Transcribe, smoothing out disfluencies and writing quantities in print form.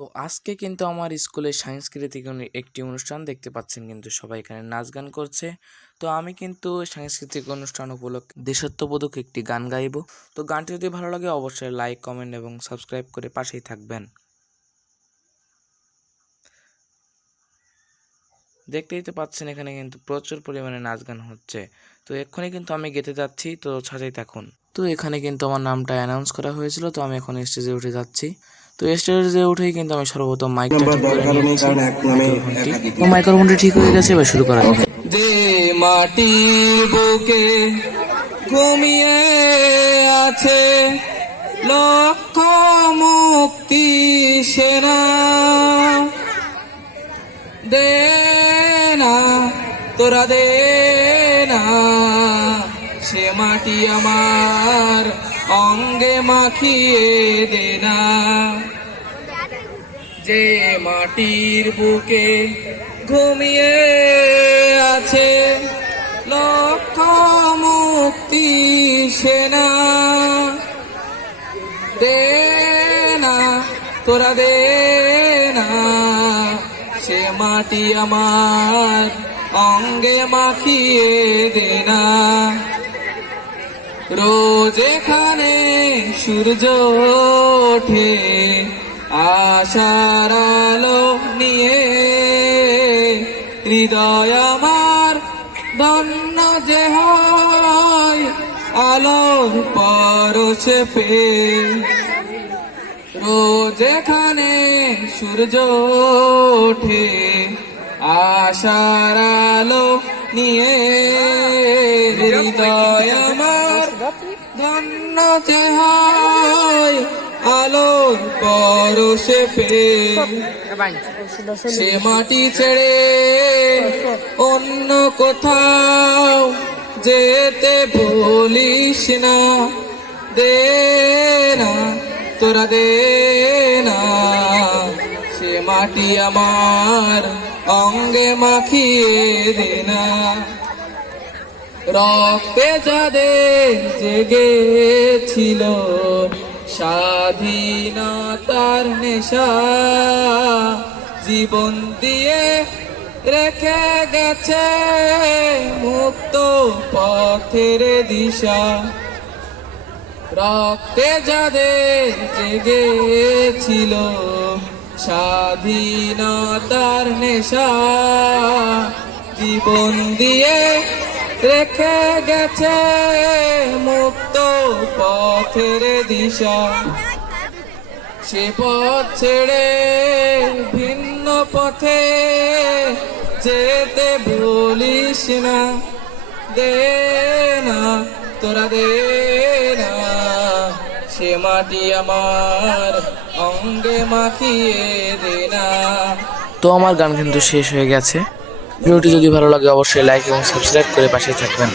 তো আজকে কিন্তু আমার স্কুলের সাংস্কৃতিক একটি অনুষ্ঠান দেখতে পাচ্ছেন, কিন্তু সবাই এখানে নাচ গান করছে। তো আমি কিন্তু সাংস্কৃতিক অনুষ্ঠান উপলক্ষে দেশাত্মবোধক একটি গান গাইবো। তো গানটি যদি ভালো লাগে অবশ্যই লাইক, কমেন্ট এবং সাবস্ক্রাইব করে পাশেই থাকবেন। দেখতেই তো পাচ্ছেন এখানে কিন্তু প্রচুর পরিমাণে নাচ গান হচ্ছে। তো এক্ষুনি কিন্তু আমি গেতে যাচ্ছি, তো সাথেই থাকুন। তো এখানে কিন্তু আমার নামটা অ্যানাউন্স করা হয়েছিল, তো আমি এখন স্টেজে উঠে যাচ্ছি। তো স্টেজে উঠেই কিন্তু আমি সর্বপ্রথম মাইকটা ঠিক করে নিচ্ছি, মাইক্রোফোনটি। তো মাইক্রোফোনটি ঠিক হয়ে গেছে, এবার শুরু করা যাক। যে মাটির বুকে ঘুমিয়ে আছে লক্ষ মুক্তি সেনা, দে না তোরা দে না সে মাটি আমার অঙ্গে মাখিয়ে দে না। যে মাটির বুকে ঘুমিয়ে আছে লক্ষ মুক্তি সেনা, দে না তোরা দে না সে মাটি আমার অঙ্গে মাখিয়ে দে না। রোজ এখানে সূর্য ওঠে আশার আলো নিয়ে, হৃদয় আমার ধন্য যে হয় আলোর পরশে পেয়ে। রোজ এখানে সূর্য ওঠে আশার আলো নিয়ে, হৃদয় আমার ধন্য যে হয় আলোর পরশে পেয়ে। সে মাটি ছেড়ে অন্য কোথাও যেতে বলিস না, দে না তোরা দে না সে মাটি আমার অঙ্গে মাখিয়ে দে না। রক্তে যাদের জেগেছিল স্বাধীনতার নেশা, জীবন দিয়ে রেখে গেছে মুক্ত পথের দিশা। রক্তে যাদের জেগেছিল স্বাধীনতার নেশা, জীবন দিয়ে রেখে গেছে মুক্ত পথের দিশা। সে পথ ছেড়ে ভিন্ন পথে যেতে বলিস না, দে না তোরা দে না সে মাটি আমার অঙ্গে মাখিয়ে দে না। তো আমার গান কিন্তু শেষ হয়ে গেছে। ভিডিওটি যদি ভালো লাগে অবশ্যই লাইক এবং সাবস্ক্রাইব করে পাশে থাকবেন।